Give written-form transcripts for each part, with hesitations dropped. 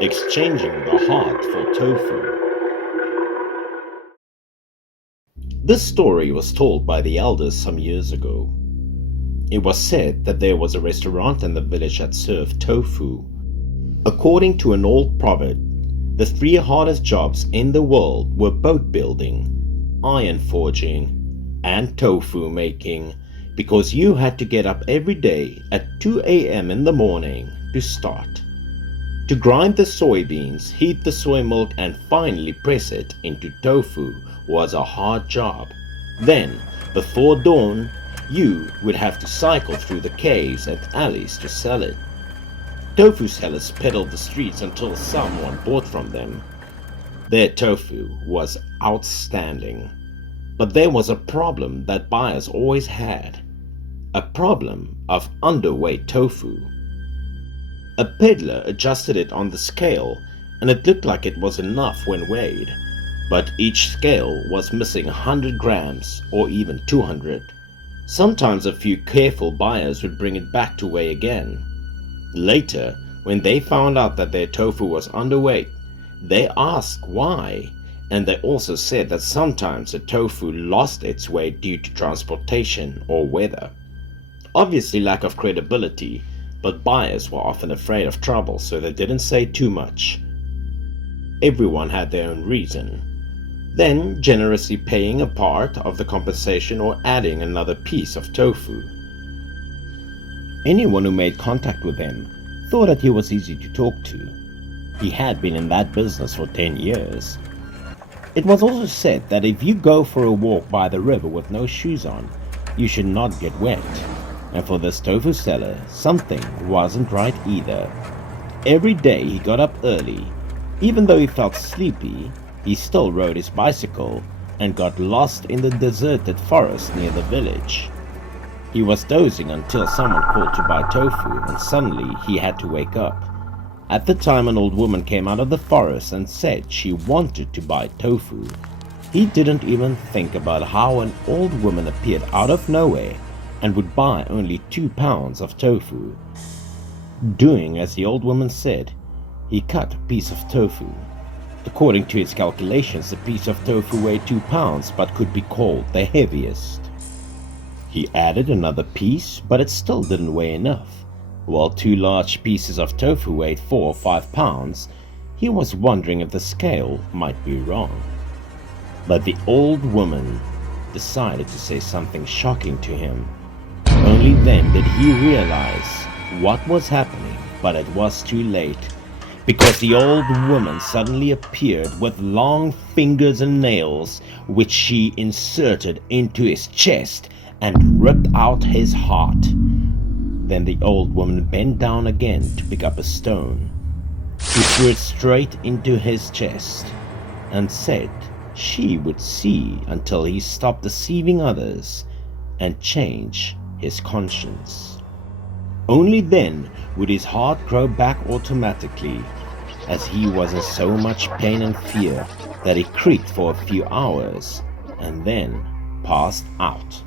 exchanging the heart for tofu. This story was told by the elders some years ago. It was said that there was a restaurant in the village that served tofu. According to an old proverb, the three hardest jobs in the world were boat building, iron forging, and tofu making, because you had to get up every day at 2 a.m. in the morning to start. To grind the soybeans, heat the soy milk, and finally press it into tofu was a hard job. Then, before dawn, you would have to cycle through the caves and alleys to sell it. Tofu sellers peddled the streets until someone bought from them. Their tofu was outstanding. But there was a problem that buyers always had. A problem of underweight tofu. A peddler adjusted it on the scale and it looked like it was enough when weighed, but each scale was missing 100 grams or even 200. Sometimes a few careful buyers would bring it back to weigh again. Later, when they found out that their tofu was underweight, they asked why, and they also said that sometimes the tofu lost its weight due to transportation or weather. Obviously lack of credibility, but buyers were often afraid of trouble, so they didn't say too much. Everyone had their own reason. Then generously paying a part of the compensation or adding another piece of tofu. Anyone who made contact with him thought that he was easy to talk to. He had been in that business for 10 years. It was also said that if you go for a walk by the river with no shoes on, you should not get wet. And for this tofu seller, something wasn't right either. Every day he got up early. Even though he felt sleepy, he still rode his bicycle and got lost in the deserted forest near the village. He was dozing until someone called to buy tofu, and suddenly he had to wake up. At the time, an old woman came out of the forest and said she wanted to buy tofu. He didn't even think about how an old woman appeared out of nowhere and would buy only 2 pounds of tofu. Doing as the old woman said, he cut a piece of tofu. According to his calculations, the piece of tofu weighed 2 pounds but could be called the heaviest. He added another piece, but it still didn't weigh enough. While 2 large pieces of tofu weighed 4 or 5 pounds, he was wondering if the scale might be wrong. But the old woman decided to say something shocking to him. Only then did he realize what was happening, but it was too late, because the old woman suddenly appeared with long fingers and nails, which she inserted into his chest and ripped out his heart. Then the old woman bent down again to pick up a stone. She threw it straight into his chest and said she would see until he stopped deceiving others and change his conscience. Only then would his heart grow back automatically, as he was in so much pain and fear that he creaked for a few hours and then passed out.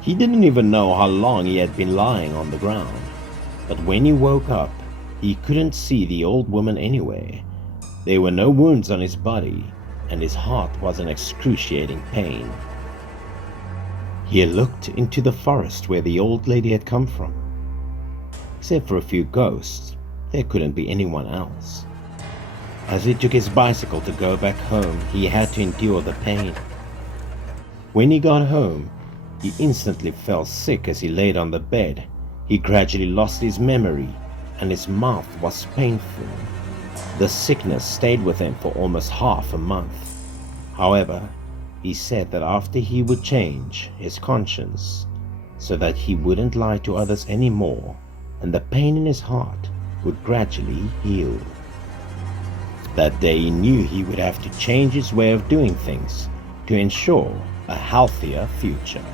He didn't even know how long he had been lying on the ground, but when he woke up, he couldn't see the old woman anywhere. There were no wounds on his body, and his heart was in excruciating pain. He looked into the forest where the old lady had come from. Except for a few ghosts, there couldn't be anyone else. As he took his bicycle to go back home, he had to endure the pain. When he got home, he instantly fell sick as he laid on the bed. He gradually lost his memory, and his mouth was painful. The sickness stayed with him for almost half a month. However, he said that after he would change his conscience so that he wouldn't lie to others anymore, and the pain in his heart would gradually heal. That day he knew he would have to change his way of doing things to ensure a healthier future.